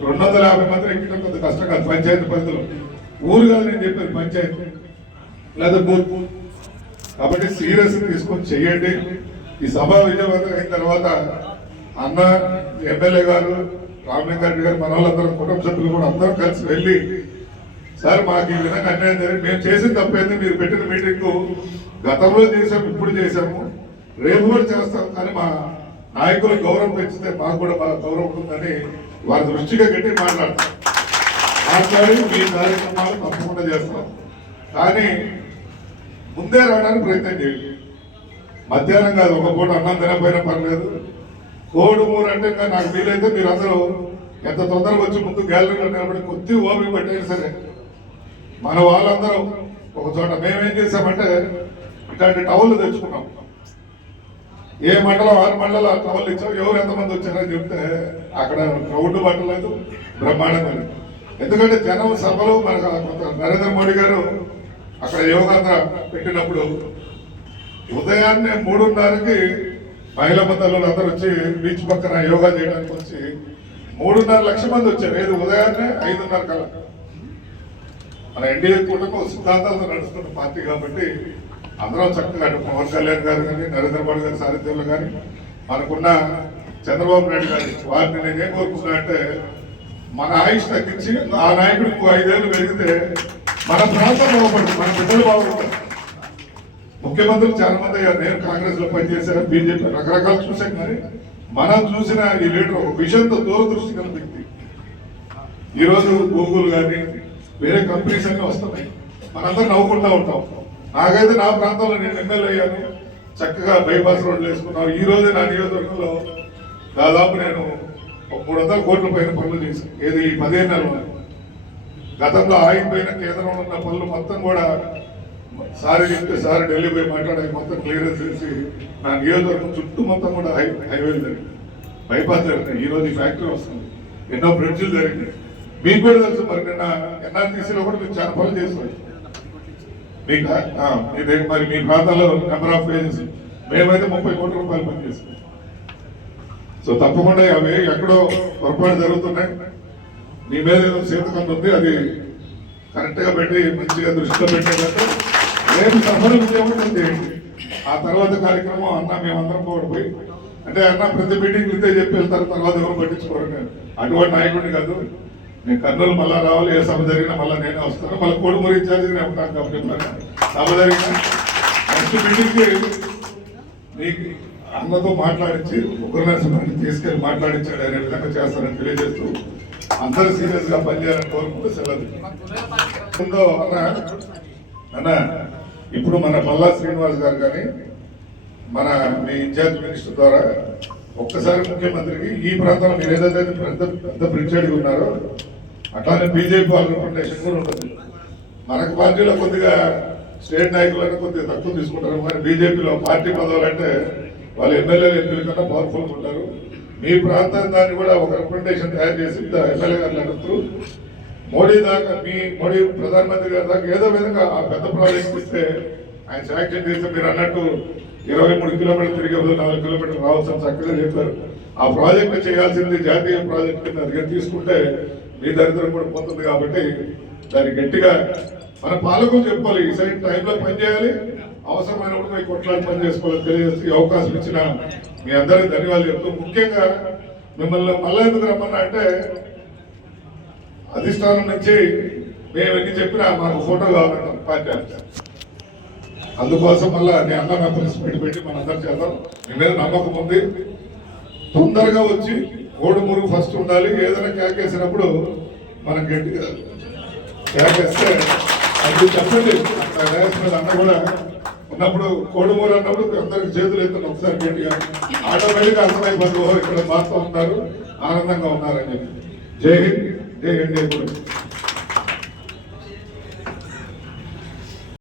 250 మంది ఎక్కడం కొంత కష్టం కాదు. పంచాయతీ పరిధిలో ఊరు కాదు నేను చెప్పేది, పంచాయతీ లేదా బూత్. కాబట్టి సీరియస్ తీసుకొని చెయ్యండి. ఈ సభ విజయవంతం అయిన తర్వాత అన్న ఎమ్మెల్యే గారు రామలింగారెడ్డి గారు మన వాళ్ళందరూ కుటుంబ సభ్యులు కూడా అందరూ కలిసి వెళ్ళి సార్ మాకు ఈ విధంగా అన్యాయం జరిగింది, మేము చేసిన తప్పేంది, మీరు పెట్టిన మీటింగ్ గతంలో చేసాము, ఇప్పుడు చేసాము, రేపు కూడా చేస్తాం, కానీ మా నాయకులు గౌరవం పెంచితే మాకు కూడా బాగా గౌరవం ఉంటుందని వారి దృష్టిగా గట్టి మాట్లాడి మీ కార్యక్రమాలు తప్పకుండా చేస్తాం. కానీ ముందే రావడానికి ప్రయత్నం చేయండి. మధ్యాహ్నం కాదు, ఒక పూట అన్నం తినకపోయినా పర్లేదు. కోడుమూరు అంటే ఇంకా నాకు వీలైతే మీరు అందరూ ఎంత తొందరగా వచ్చి ముందు గ్యాలరీలో నిలబడి కొద్ది ఓపిక పట్టేది సరే. మన వాళ్ళందరూ ఒక చోట మేమేం చేసామంటే ఇట్లాంటి టవల్ తెచ్చుకున్నాం. ఏ మండలం 6 మండలం ఆ టవల్ ఇచ్చాం. ఎవరు ఎంతమంది వచ్చారని చెప్తే అక్కడ క్రౌడ్ పట్టలేదు, బ్రహ్మాండంగా. ఎందుకంటే జనం సభలు మనకు నరేంద్ర మోడీ గారు అక్కడ యోగాంధ్ర పెట్టినప్పుడు ఉదయాన్నే 3:30కి మహిళా తల్లులు అందరూ వచ్చి బీచ్ పక్కన యోగా చేయడానికి వచ్చి 3.5 లక్షల మంది వచ్చారు. ఏది ఉదయాన్నే 5:30 కల్లా. మన ఎన్డీఏ కూటమి సిద్ధాంతాలతో నడుస్తున్న పార్టీ కాబట్టి అందరం చక్కగా పవన్ కళ్యాణ్ గారు కానీ నరేంద్ర మోడీ గారి సారథ్యంలో కానీ మనకున్న చంద్రబాబు నాయుడు గారి వారిని నేనేం కోరుకున్నా అంటే మన ఆయుష్ తగ్గించి ఆ నాయకుడికి 5 ఏళ్ళు పెరిగితే మన ప్రాంతం బాగుపడుతుంది, మన బిడ్డలు బాగుంటారు. ముఖ్యమంత్రులు చాలా మంది అయ్యారు. నేను కాంగ్రెస్ లో పనిచేశాను, బీజేపీ రకరకాలు చూసాం. కానీ మనం చూసిన ఈ లీడర్ ఒక విజన్తో దూరదృష్టి గల వ్యక్తి. ఈరోజు గూగుల్ కానీ వేరే కంపెనీస్ అన్నీ వస్తున్నాయి, మనందరూ నవ్వుకుంటూ ఉంటాం. నాకైతే నా ప్రాంతంలో నేను ఎమ్మెల్యే అయ్యాను, చక్కగా బైపాస్ రోడ్లు వేసుకున్నాను. ఈ రోజు నా నియోజకవర్గంలో దాదాపు నేను 300 కోట్ల పైన పనులు చేశాను. ఏది ఈ 15 నెలలు. గతంలో ఆగిపోయిన కేంద్రంలో ఉన్న పనులు మొత్తం కూడా సారీ చెప్తే సార్ ఢిల్లీ పోయి మాట్లాడే మొత్తం క్లియరెన్స్ చేసి నా నియోజకవర్గం చుట్టూ మొత్తం కూడా హైవేలు జరిగింది, బైపాస్ జరిగినాయి. ఈ రోజు ఈ ఫ్యాక్టరీ వస్తుంది, ఎన్నో బ్రిడ్జిలు జరిగినాయి. మీకు కూడా తెలుసు. మరి నిన్న ఎన్ఆర్టీసీలో కూడా మీరు చాలా పనులు చేస్తాం. మీకు మరి మీ ప్రాంతాల్లో నెంబర్ ఆఫ్ పేజెస్ మేమైతే 30 కోట్ల రూపాయలు పనిచేస్తాం. సో తప్పకుండా అవి ఎక్కడో పొరపాటు జరుగుతున్నాయి. మీ మీద ఏదో చేతకంత ఉంది, అది కరెక్ట్ గా పెట్టి మంచిగా దృష్టిలో పెట్టేటట్టు రేపు సభలు విజయవంతం చేయండి. ఆ తర్వాత కార్యక్రమం అన్న మేమందరం కూడా పోయి అంటే అన్న ప్రతి మీటింగ్ ఇదే చెప్పి వెళ్తారు, తర్వాత ఎవరు పట్టించుకోరు. నేను అటువంటి నాయకుడిని కాదు. నేను కర్నూలు మళ్ళా రావాలి, ఏ సభ జరిగినా మళ్ళీ నేనే వస్తాను. మళ్ళీ కోడుమూరు ఇన్ఛార్జిగా ఉంటాను కాబట్టి సభ జరిగిన నెక్స్ట్ మీటింగ్కి మీకు అన్నతో మాట్లాడించి ఒకరిని తీసుకెళ్ళి మాట్లాడించాడు, అనే విధంగా చేస్తారని తెలియజేస్తూ అందరూ సీరియస్ గా పనిచేయాలని కోరుకుంటూ సెలవు. అన్న ఇప్పుడు మన పల్లా శ్రీనివాస్ గారు కానీ మన మీ ఇన్ఛార్జ్ మినిస్టర్ ద్వారా ఒక్కసారి ముఖ్యమంత్రికి ఈ ప్రాంతంలో మీరు ఏదైతే పెద్ద ప్రిన్సిడెంట్ ఉన్నారో అట్లానే బీజేపీ వాళ్ళ రిప్రజెంటేషన్ కూడా ఉంటుంది. మనకు పార్టీలో కొద్దిగా స్టేట్ నాయకులను కొద్దిగా తక్కువ తీసుకుంటారు, కానీ బీజేపీలో పార్టీ పదవులు అంటే వాళ్ళు ఎమ్మెల్యేలు ఎంపీల కన్నా పవర్ఫుల్గా ఉంటారు. మీ ప్రాంతం దాన్ని కూడా ఒక రిప్రజెంటేషన్ తయారు చేసి ఎమ్మెల్యే గారు అడుగుతారు. మోడీ దాకా మోడీ ప్రధానమంత్రి గారి దాకా ఏదో విధంగా ఆ పెద్ద ప్రాజెక్ట్ ఇస్తే ఆయన శాంక్షన్ చేస్తే మీరు అన్నట్టు 23 కిలోమీటర్లు తిరిగే 4 కిలోమీటర్లు రావచ్చు చక్కగా చెప్పారు. ఆ ప్రాజెక్టు చేయాల్సింది జాతీయ ప్రాజెక్టు కింద అదిగా తీసుకుంటే మీ దరిద్రం కూడా పోతుంది. కాబట్టి దాన్ని గట్టిగా మన పాలకులు చెప్పాలి, ఈ సైడ్ టైంలో పనిచేయాలి, అవసరమైనప్పుడు మీ కొట్లాడి పని చేసుకోవాలని తెలియజేసి అవకాశం ఇచ్చిన మీ అందరికీ ధన్యవాదాలు చెప్తూ, ముఖ్యంగా మిమ్మల్ని మళ్ళా ఎందుకు రమ్మన్నా అంటే అధిష్టానం నుంచి మేము ఎన్ని చెప్పినా మాకు ఫోటో కావాలంటాం పార్టీ. అందుకోసం మళ్ళా నేను అన్న ప్రెస్ మీట్ పెట్టి మనందరం చేద్దాం. మీ మీద నమ్మకం ఉంది. తొందరగా వచ్చి కోడుమూరు ఫస్ట్ ఉండాలి. ఏదైనా కేకేసినప్పుడు మనం గట్టిగా కేకేస్తే అది చెప్పండి. అన్న కూడా ఉన్నప్పుడు కోడుమూరు అన్నప్పుడు అందరికి చేతులు ఎత్తున్న ఒకసారి గట్టిగా ఆటోమేటిక్గా అర్థమైపోతుంది, ఇక్కడ మారుతూ ఉన్నారు, ఆనందంగా ఉన్నారని చెప్పి. జై హింద్, జై ఎన్డీఏ.